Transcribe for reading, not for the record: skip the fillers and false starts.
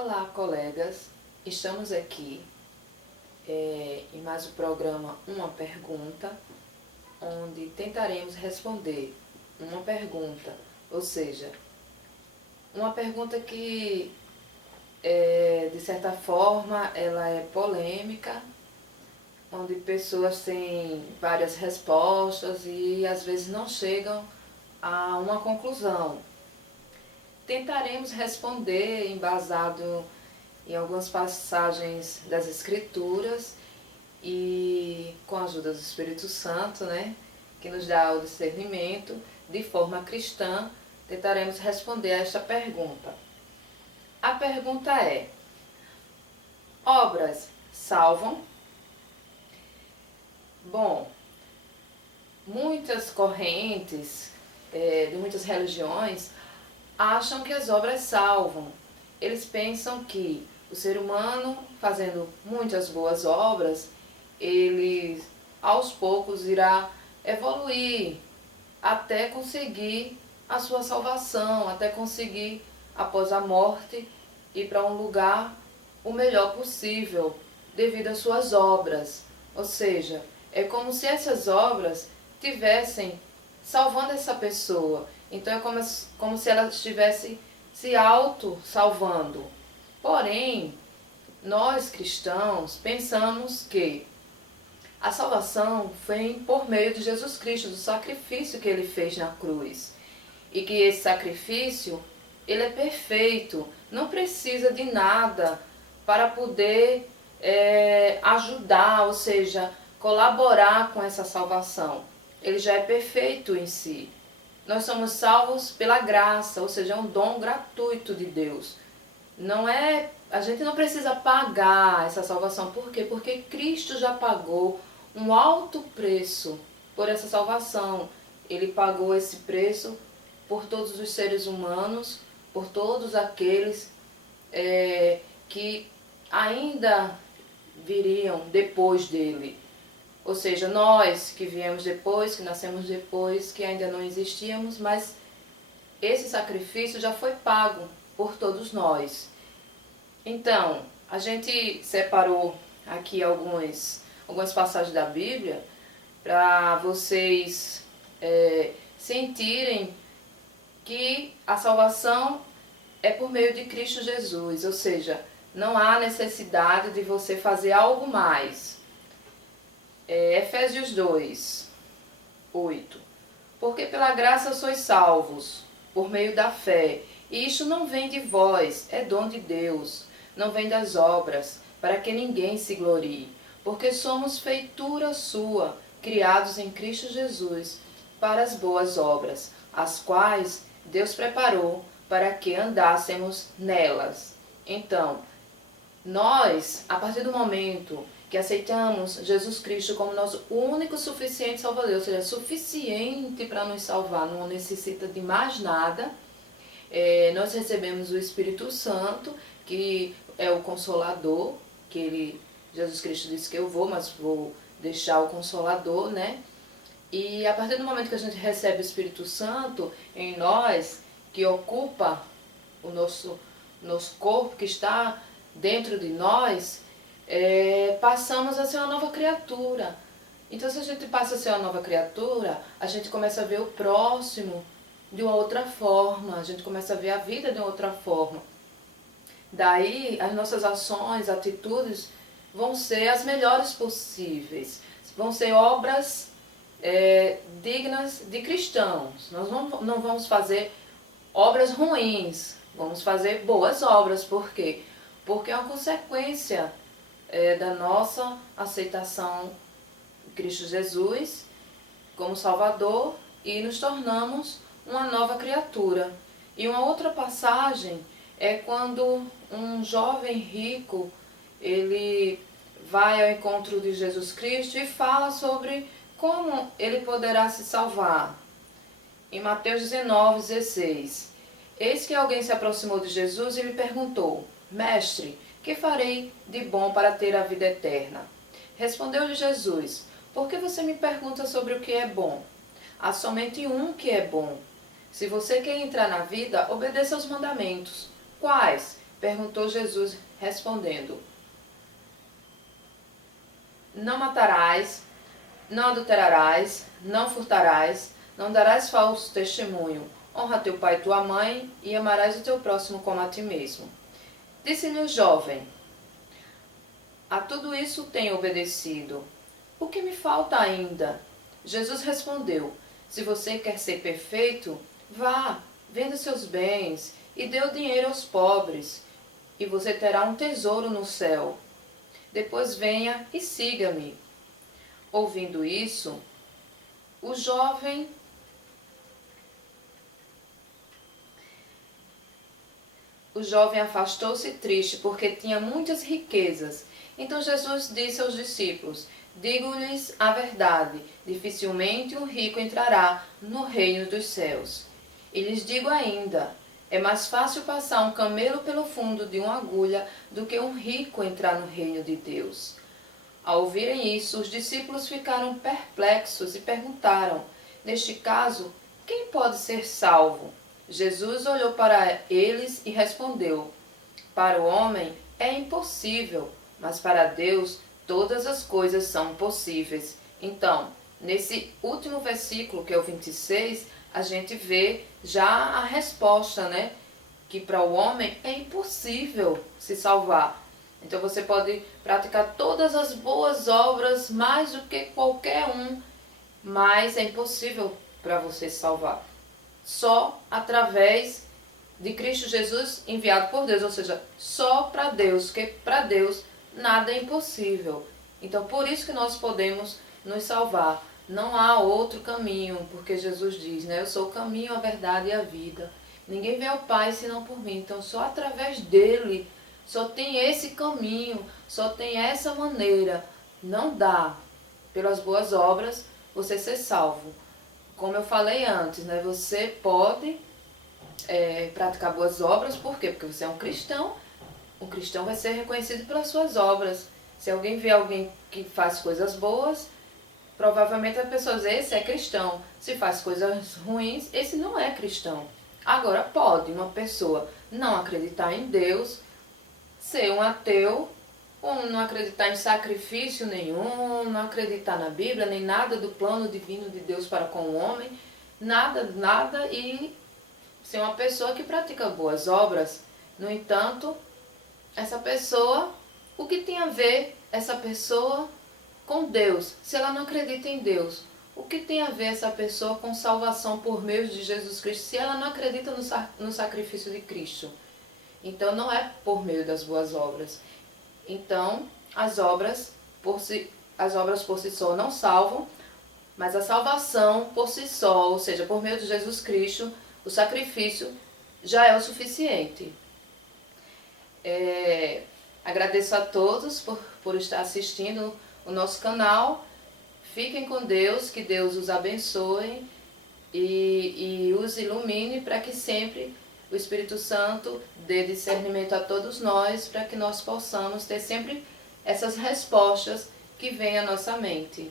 Olá, colegas. Estamos aqui em mais um programa Uma Pergunta, onde tentaremos responder uma pergunta, ou seja, uma pergunta que, de certa forma, ela é polêmica, onde pessoas têm várias respostas e às vezes não chegam a uma conclusão. Tentaremos responder embasado em algumas passagens das Escrituras e com a ajuda do Espírito Santo, né, que nos dá o discernimento, de forma cristã, tentaremos responder a esta pergunta. A pergunta é: obras salvam? Bom, muitas correntes de muitas religiões acham que as obras salvam. Eles pensam que o ser humano, fazendo muitas boas obras, ele aos poucos irá evoluir até conseguir a sua salvação, até conseguir, após a morte, ir para um lugar o melhor possível, devido às suas obras. Ou seja, é como se essas obras tivessem salvando essa pessoa. Então é como se ela estivesse se auto-salvando. Porém, nós cristãos pensamos que a salvação vem por meio de Jesus Cristo, do sacrifício que ele fez na cruz. E que esse sacrifício, ele é perfeito, não precisa de nada para poder ajudar, ou seja, colaborar com essa salvação. Ele já é perfeito em si. Nós somos salvos pela graça, ou seja, é um dom gratuito de Deus. A gente não precisa pagar essa salvação. Por quê? Porque Cristo já pagou um alto preço por essa salvação. Ele pagou esse preço por todos os seres humanos, por todos aqueles que ainda viriam depois dele. Ou seja, nós que viemos depois, que nascemos depois, que ainda não existíamos, mas esse sacrifício já foi pago por todos nós. Então, a gente separou aqui algumas passagens da Bíblia para vocês sentirem que a salvação é por meio de Cristo Jesus, ou seja, não há necessidade de você fazer algo mais. Efésios 2, 8. Porque pela graça sois salvos, por meio da fé. E isto não vem de vós, é dom de Deus. Não vem das obras, para que ninguém se glorie. Porque somos feitura sua, criados em Cristo Jesus, para as boas obras, as quais Deus preparou para que andássemos nelas. Então, nós, a partir do momento que aceitamos Jesus Cristo como nosso único e suficiente Salvador, ou seja, suficiente para nos salvar, não necessita de mais nada, nós recebemos o Espírito Santo, que é o Consolador, Jesus Cristo disse que eu vou, mas vou deixar o Consolador, né? E a partir do momento que a gente recebe o Espírito Santo em nós, que ocupa o nosso corpo, que está dentro de nós, passamos a ser uma nova criatura. Então, se a gente passa a ser uma nova criatura, a gente começa a ver o próximo de uma outra forma, a gente começa a ver a vida de uma outra forma. Daí, as nossas ações, atitudes vão ser as melhores possíveis, vão ser obras dignas de cristãos. Nós não vamos fazer obras ruins, vamos fazer boas obras. Por quê? Porque é uma consequência da nossa aceitação de Cristo Jesus como Salvador e nos tornamos uma nova criatura. E uma outra passagem é quando um jovem rico, ele vai ao encontro de Jesus Cristo e fala sobre como ele poderá se salvar. Em Mateus 19, 16. Eis que alguém se aproximou de Jesus e lhe perguntou: Mestre, que farei de bom para ter a vida eterna? Respondeu-lhe Jesus: Por que você me pergunta sobre o que é bom? Há somente um que é bom. Se você quer entrar na vida, obedeça aos mandamentos. Quais? Perguntou Jesus, respondendo: Não matarás, não adulterarás, não furtarás, não darás falso testemunho. Honra teu pai e tua mãe, e amarás o teu próximo como a ti mesmo. Disse-lhe o jovem: A tudo isso tenho obedecido. O que me falta ainda? Jesus respondeu: Se você quer ser perfeito, vá, venda seus bens e dê o dinheiro aos pobres, e você terá um tesouro no céu. Depois venha e siga-me. Ouvindo isso, o jovem afastou-se triste, porque tinha muitas riquezas. Então Jesus disse aos discípulos: Digo-lhes a verdade, dificilmente um rico entrará no reino dos céus. E lhes digo ainda: é mais fácil passar um camelo pelo fundo de uma agulha do que um rico entrar no reino de Deus. Ao ouvirem isso, os discípulos ficaram perplexos e perguntaram: Neste caso, quem pode ser salvo? Jesus olhou para eles e respondeu: Para o homem é impossível, mas para Deus todas as coisas são possíveis. Então, nesse último versículo, que é o 26, a gente vê já a resposta, né? Que para o homem é impossível se salvar. Então você pode praticar todas as boas obras, mais do que qualquer um, mas é impossível para você se salvar. Só através de Cristo Jesus enviado por Deus, ou seja, só para Deus, porque para Deus nada é impossível. Então por isso que nós podemos nos salvar. Não há outro caminho, porque Jesus diz, né? Eu sou o caminho, a verdade e a vida. Ninguém vê ao Pai senão por mim. Então só através dele, só tem esse caminho, só tem essa maneira. Não dá, pelas boas obras, você ser salvo. Como eu falei antes, né? Você pode praticar boas obras, por quê? Porque você é um cristão. O cristão vai ser reconhecido pelas suas obras. Se alguém vê alguém que faz coisas boas, provavelmente a pessoa diz, esse é cristão. Se faz coisas ruins, esse não é cristão. Agora pode uma pessoa não acreditar em Deus, ser um ateu, ou não acreditar em sacrifício nenhum, não acreditar na Bíblia, nem nada do plano divino de Deus para com o homem, nada, e ser uma pessoa que pratica boas obras. No entanto, essa pessoa, o que tem a ver essa pessoa com Deus? Se ela não acredita em Deus, o que tem a ver essa pessoa com salvação por meio de Jesus Cristo, se ela não acredita no sacrifício de Cristo? Então não é por meio das boas obras. Então as obras por si só não salvam, mas a salvação por si só, ou seja, por meio de Jesus Cristo, o sacrifício já é o suficiente. Agradeço a todos por estar assistindo o nosso canal. Fiquem com Deus, que Deus os abençoe e os ilumine para que sempre o Espírito Santo dê discernimento a todos nós, para que nós possamos ter sempre essas respostas que vêm à nossa mente.